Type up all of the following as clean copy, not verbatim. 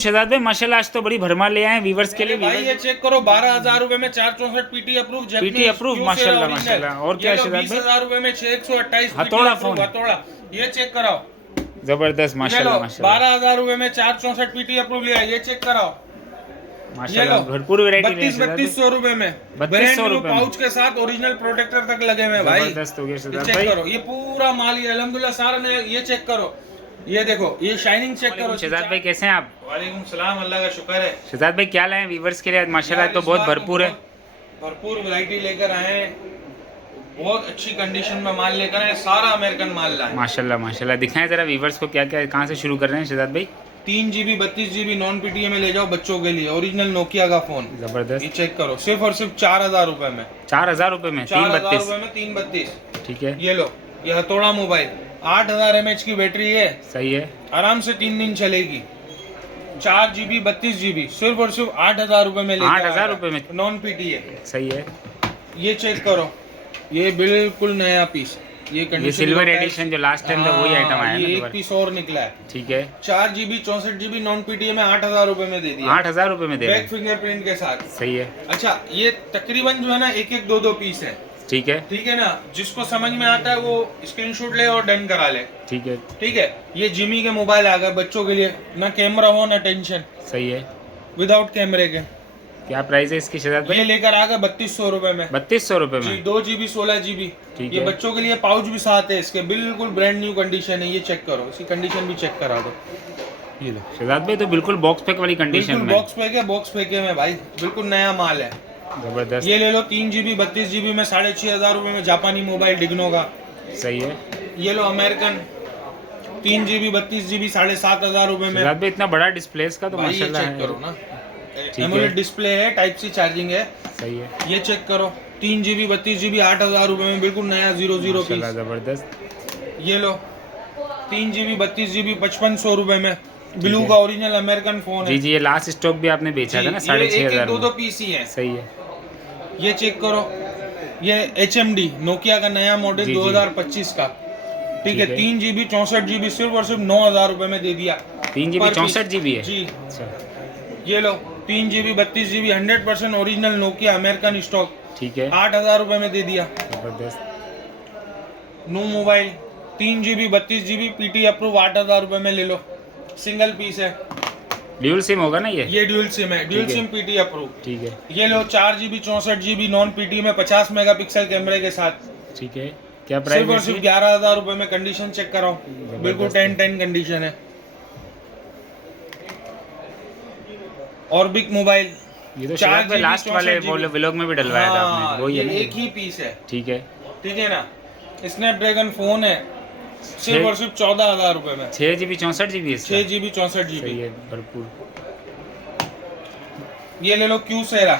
शहजाद भाई माशाल्लाह आज तो बड़ी भरमार ले आए हैं वीवर्स के लिए। भाई ये चेक करो 12,000 रुपए में 464 पीटी अप्रूव पीटी अप्रूव माशाल्लाह माशाल्लाह। और क्या शहजाद भाई 20,000 रुपए में 628 हथौड़ा फोन हथौड़ा ये चेक कराओ जबरदस्त माशाल्लाह माशाल्लाह। 12,000 रुपए में 464 पीटी अप्रूव लिया ये चेक कराओ माशाल्लाह भरपूर वैरायटी 3200 रुपए में 3200 रुपए पाउच के साथ ओरिजिनल प्रोटेक्टर तक लगे हुए भाई। जबरदस्त हो गया शहजाद चेक भाई। करो ये पूरा माल ये अल्हम्दुलिल्लाह सारा ने ये चेक करो ये देखो ये शाइनिंग चेक करो। शहजाद भाई कैसे हैं आप? वालेकुम सलाम अल्लाह का शुक्र है। शहजाद भाई क्या लाए वीवर्स के लिए माशाल्लाह तो बहुत भरपूर है। भरपूर वैरायटी लेकर आए हैं बहुत अच्छी कंडीशन में माल लेकर आए सारा अमेरिकन माल लाए माशाल्लाह माशाल्लाह। दिखाएं जरा वीवर्स को क्या क्या कहाँ से शुरू कर रहे हैं शहजाद भाई। 3 GB 32 GB नॉन पीटीए में ले जाओ बच्चों के लिए ओरिजिनल नोकिया का फोन जबरदस्त। ये चेक करो सिर्फ और सिर्फ 4,000 रुपए में 4,000 रुपए में 4,000 332 रुपए में 332। ठीक है ये लो ये हथौड़ा मोबाइल 8,000 mAh की बैटरी है सही है आराम से 3 दिन चलेगी 4 GB 32 GB सिर्फ और सिर्फ 8,000 रुपए में 8,000 रुपए में नॉन पीटीए सही है। ये चेक करो ये बिल्कुल नया पीस ये सिल्वर एडिशन जो लास्ट टाइम था वही आइटम आया है एक पीस और निकला है ठीक है। 4 GB 64 GB नॉन पीटीए में 8,000 रुपए में दे दिया 8,000 रुपए में दे रहे बैक फिंगरप्रिंट के साथ सही है। अच्छा ये तकरीबन जो है ना एक दो पीस है ठीक है ना जिसको समझ में आता है वो स्क्रीनशॉट ले और डन करा ले ठीक है। ये जिमी के मोबाइल आ गए बच्चों के लिए ना कैमरा हो ना टेंशन सही है। विदाउट कैमरे के क्या प्राइस है इसकी शहजाद भाई? ये लेकर आ गए 3200 रुपए में 3200 रुपए में 2 GB 16 GB ठीक ये है। बच्चों के लिए पाउच भी साथ है इसके बिल्कुल ब्रांड न्यू कंडीशन है ये चेक करो इसकी कंडीशन भी चेक करा दो ये लो शहजाद भाई तो बिल्कुल बॉक्स पैक वाली कंडीशन में बॉक्स पैके में भाई बिल्कुल नया माल है जबरदस्त। ये ले लो 3 GB 32 GB में 6,500 रुपए में जापानी मोबाइल डिग्नो का सही है। ये लो अमेरिकन 3 GB 32 GB 7,500 रुपए में शहजाद भाई इतना बड़ा डिस्प्ले इसका तो भाई ये माशाल्लाह चेक है करो ना है। एमोलेड डिस्प्ले है टाइप सी चार्जिंग है सही है। ये चेक करो 3 GB 32 GB 8,000 रुपए में बिल्कुल नया 00 पीस माशाल्लाह जबरदस्त। ये लो 3 GB 32 GB 5,500 रुपए में ब्लू का ओरिजिनल अमेरिकन फोन है जी ये लास्ट स्टॉक भी आपने बेचा था ना 6,500 दो पीस ही है सही है। ये चेक करो ये HMD नोकिया का नया मॉडल 2025 का ठीक है 3 GB 64 GB सिर्फ और सिर्फ 9,000 रुपए में दे दिया 3 GB 64 GB है जी। अच्छा ये लो 3 GB 32 GB 100% original Nokia American stock ठीक है 8,000 रुपए में दे दिया जबरदस्त। न्यू मोबाइल 3 GB 32 GB पीटी अप्रूव 8,000 रुपए में ले लो सिंगल पीस है ड्यूल सिम होगा ना ये ड्यूल सिम है ड्यूल सिम पीटी अप्रूव ठीक है। ये लो 4 GB 64 GB नॉन पीटी में 50 मेगापिक्सल कैमरे के साथ ठीक है। क्या सिर्फ प्राइस और सिर्फ 11,000 रुपए में कंडीशन चेक कराओ बिल्कुल 10 कंडीशन है। और बिग मोबाइल ये तो शहजाद भाई लास्ट वाले व्लॉग में भी डलवाया था आपने वही है ना एक ही पीस है ठीक है ना स्नैपड्रैगन फोन है सिर्फ और सिर्फ 14,000 रुपए में 6 GB 64 GB 6 GB 64 GB सही है भरपूर। ये ले लो क्यू सेरा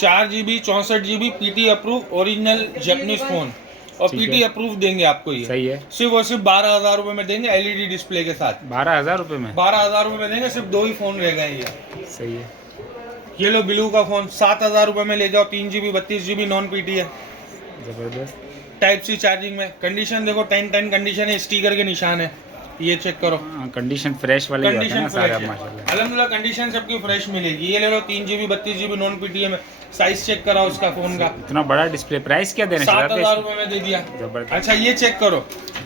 4 GB 64 GB पीटी अप्रूव ओरिजिनल जापानीज फोन और पीटी अप्रूव देंगे आपको ये सही है। सिर्फ और सिर्फ 12,000 रुपए में देंगे LED डिस्प्ले के साथ 12,000 रुपए में 12,000 रुपए में देंगे सिर्फ 2 ही फोन रह गए ये सही है। ये लो ब्लू का फोन 7,000 रुपए में ले जाओ 3 GB 32 GB नॉन पीटी है जबरदस्त। टाइप सी चार्जिंग में कंडीशन देखो 10 कंडीशन है स्टिकर के निशान है ये चेक करो कंडीशन फ्रेश वाली होता है कंडीशन ना फ्रेश सारा है माशाल्लाह। अल्हम्दुलिल्लाह कंडीशन सबकी फ्रेश मिलेगी। ये ले लो 3 GB 32 GB नॉन पीटीए में साइज चेक कराओ उसका फोन का इतना बड़ा डिस्प्ले प्राइस क्या दे रहे हैं 7,000 रुपए में दे दिया जबरदस्त। अच्छा ये चेक करो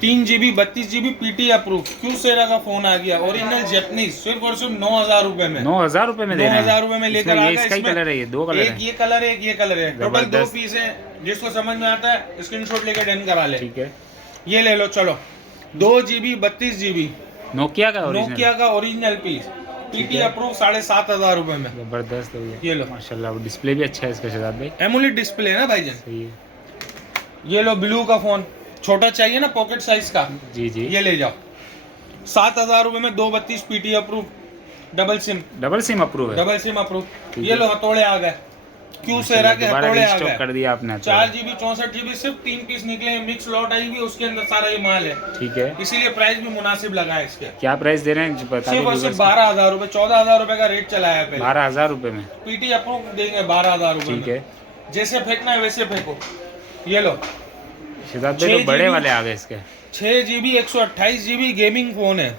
3 GB 32 GB पीटी अप्रूव क्यू सेरा का फोन आ गया ओरिजिनल जापानीज सिर्फ और सिर्फ 9,000 रुपए में 9,000 रुपए में दे रहे हैं 9,000 रुपए में लेकर आ ये गए। इसका ही कलर है ये 2 कलर एक है ये कलर है एक ये कलर है टोटल 2 जबरदस्त। पीस है जिसको समझ में आता है स्क्रीनशॉट लेकर डन करा ले ठीक है। ये ले लो चलो 2 GB 32 GB नोकिया का ओरिजिनल नोकिया का ओरिजिनल पीस पीटी अप्रूव 7,500 रुपए में जबरदस्त है ये लो माशाल्लाह। डिस्प्ले भी अच्छा है इसका शहजाद भाई एमोलेड डिस्प्ले है ना भाईजान सही है। ये लो ब्लू का फोन छोटा चाहिए ना पॉकेट साइज का जी ये ले जाओ 7,000 रुपए में 232 PT approve double SIM approve है अप्रूव ये लो हथौड़े आ गए क्यू सेरा के हथौड़े आ गए कर दिया आपने 4 GB 64 GB सिर्फ 3 पीस निकले मिक्स लॉट आई हुई उसके अंदर सारा ये माल है ठीक है। इसीलिए प्राइस भी मुनासिब लगा है इसके क्या प्राइस दे रहे हैं बता सिर्फ और सिर्फ 12,000 रुपए 14,000 रुपए का रेट चला है पहले 12,000 रुपए में पीटी अप्रूव देंगे 12,000 रुपए ठीक है। जैसे फेंकना है वैसे फेंको ये लो शहजाद भाई तो बड़े वाले आ गए इसके 6 GB 128 GB गेमिंग फोन है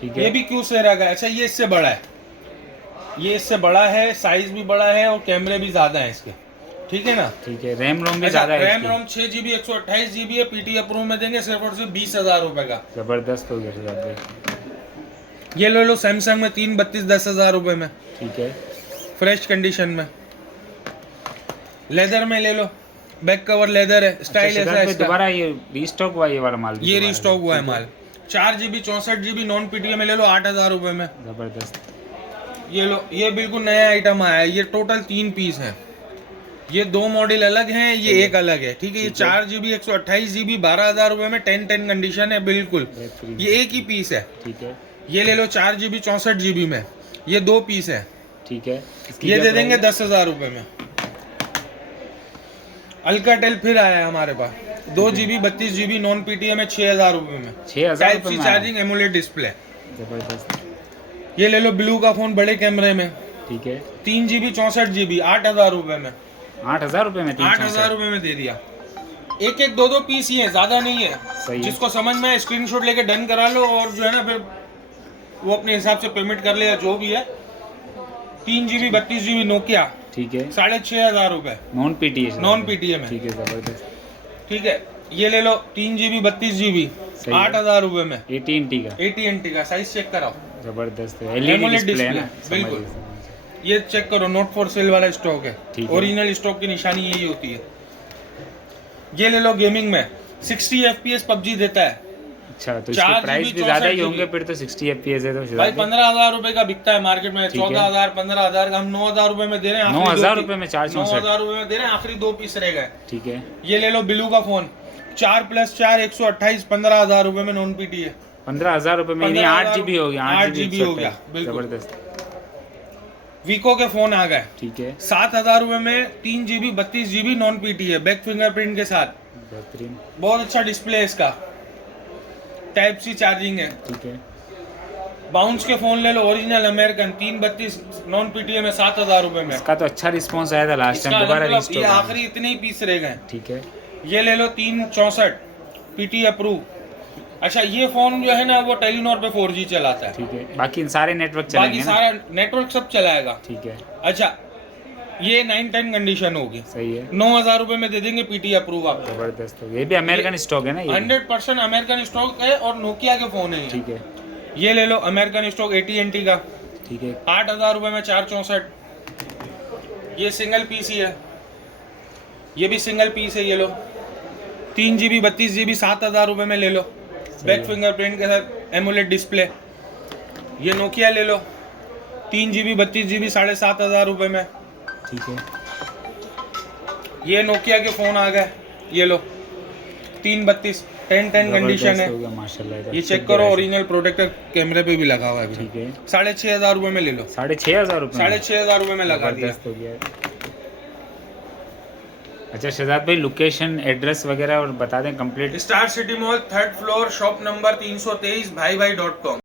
ठीक ये है। भी क्यू सेरा का अच्छा ये इससे बड़ा है ये इससे बड़ा है, साइज भी बड़ा है और कैमरे भी ज्यादा है इसके, ठीक है ना। ठीक है, रैम रोम भी ज्यादा है रैम इसकी। रोम 6 GB 128 GB है, पीटी अप्रूव में देंगे सिर्फ और सिर्फ 20,000 रुपए का। जबरदस्त हो गया शहजाद भाई। ये ले लो सैमसंग में 332 10,000 रुपए में, ठीक है, फ्रेश कंडीशन में। लेदर में ले लो, बैक कवर लेदर है, स्टाइल अच्छा, ऐसा शहजाद है भाई इसका। दोबारा ये रीस्टॉक हुआ ये वाला माल भी ये दोबारा? रिस्टॉक हुआ है माल। 4 GB 64 GB नॉन पीटीए में ले लो 8,000 रुपए में। जबरदस्त। ये लो, ये बिल्कुल नया आइटम आया है। ये टोटल 3 पीस हैं। ये 2 मॉडल अलग हैं, ये एक अलग है, ठीक है। ये 4 GB 128 GB 12,000 रुपए में 10-10 कंडीशन है बिल्कुल। बेहतरीन। ये एक ही पीस है। ठीक है, ये ले लो 4 GB 64 GB में, ये 2 पीस है। ठीक है। इसकी ये क्या दे देंगे प्राइस है? 10,000 रुपए में। अल्काटेल फिर आया है हमारे पास, 2 GB 32 GB नॉन पीटीए में 6,000 रुपए में। 6,000 टाइप रुपये सी में चार्जिंग एमुलेट डिस्प्ले। जबरदस्त। ये ले लो ब्लू का फोन बड़े कैमरे में, ठीक है, 3 GB 64 GB 8,000 रुपए में। 8,000 रुपये में 8,000 रुपए में दे दिया। एक एक दो पीस ही है, ज्यादा नहीं है। सही है। जिसको समझ में आए स्क्रीनशॉट लेके डन करा लो, और जो है ना फिर वो अपने हिसाब से पेमेंट कर ले या जो भी है। 3 GB 32 GB नोकिया ठीक है, 6,500 रुपए नॉन पीटीए नॉन पीटीए में, ठीक है, जबरदस्त। ठीक है। ये ले लो 3 GB 32 GB सही है। 8,000 रुपए में। AT&T का 80NT का साइज चेक कराओ, जबरदस्त है। AMOLED LED डिस्प्ले है ना? डिस्प्ले, बिल्कुल। समझ गए। ये चेक करो, नोट फॉर सेल वाला स्टॉक है। ठीक है। ओरिजिनल स्टॉक की निशानी यही होती है। ये ले लो गेमिंग में 60 FPS पबजी देता है अच्छा, तो 4 इसके प्राइस GB भी ज्यादा ही 64 होंगे फिर तो। 60 FPS है तो भाई। शहजाद भाई 15,000 रुपए का बिकता है मार्केट में, ठीक है। 14,000 15,000 का। हम 9,000 रुपए में दे रहे हैं। 9,000 रुपये में 464। 9,000 रुपए में दे रहे हैं, आखिरी 2 पीस रह गए। ठीक है, ये ले लो ब्लू का फोन 4+4 128 15,000 रुपए में नॉन पीटीए। 15,000 रुपये में 8 GB हो गया। 8 GB हो गया, बिल्कुल। जबरदस्त। वीको के फोन आ गए ठीक है, 7,000 रुपए में 3 GB 32 GB non PTA back fingerprint के साथ। बेहतरीन। बहुत अच्छा डिस्प्ले है इसका, टाइप सी चार्जिंग है। ठीक है, बाउंस के फोन ले लो ओरिजिनल अमेरिकन 332 नॉन पीटीए में 7,000 रुपए में। इसका तो अच्छा रिस्पॉन्स आया था लास्ट इसका टाइम, दोबारा मतलब ये रिस्टॉक। आखिरी इतने ही पीस रह गए। ठीक है, ये ले लो 364 पीटी अप्रूव। अच्छा, ये फोन जो है ना वो टेलीनॉर पे 4G चलाता है, ठीक है। बाकी सारे नेटवर्क बाकी चलेंगे ना? सारा नेटवर्क सब चलाएगा। ठीक है, अच्छा, ये 9-10 कंडीशन होगी, सही है, 9,000 रुपए में दे देंगे पीटी अप्रूव आपको। जबरदस्त हो गया। ये भी अमेरिकन स्टॉक है ना? ये 100% अमेरिकन स्टॉक है और नोकिया के फोन है ये। ठीक है, ये ले लो अमेरिकन स्टॉक AT&T का, ठीक है, 8,000 रुपए में 464। ये सिंगल पीस ही है, ये भी सिंगल पीस है। ये लो 3 GB 32 GB 7,000 रुपए में ले लो, बैक फिंगरप्रिंट के साथ एमुलेट डिस्प्ले। ये नोकिया ले लो 3 GB 32 GB 7,500 रुपए में। ठीक है, ये नोकिया के फोन आ गए, ये लो 332 10-10 कंडीशन जबरदस्त है। हो गया माशाल्लाह। ये चेक करो, ओरिजिनल प्रोटेक्टर कैमरे पे भी लगा हुआ है अभी। ठीक है, 6,500 रुपए में ले लो, 6,500 रुपये 6,500 रुपए में लगा दिया। जबरदस्त हो गया। अच्छा शहजाद भाई, लोकेशन एड्रेस वगैरह और बता दें complete. Star city mall 3rd floor, shop number 323 भाई.com।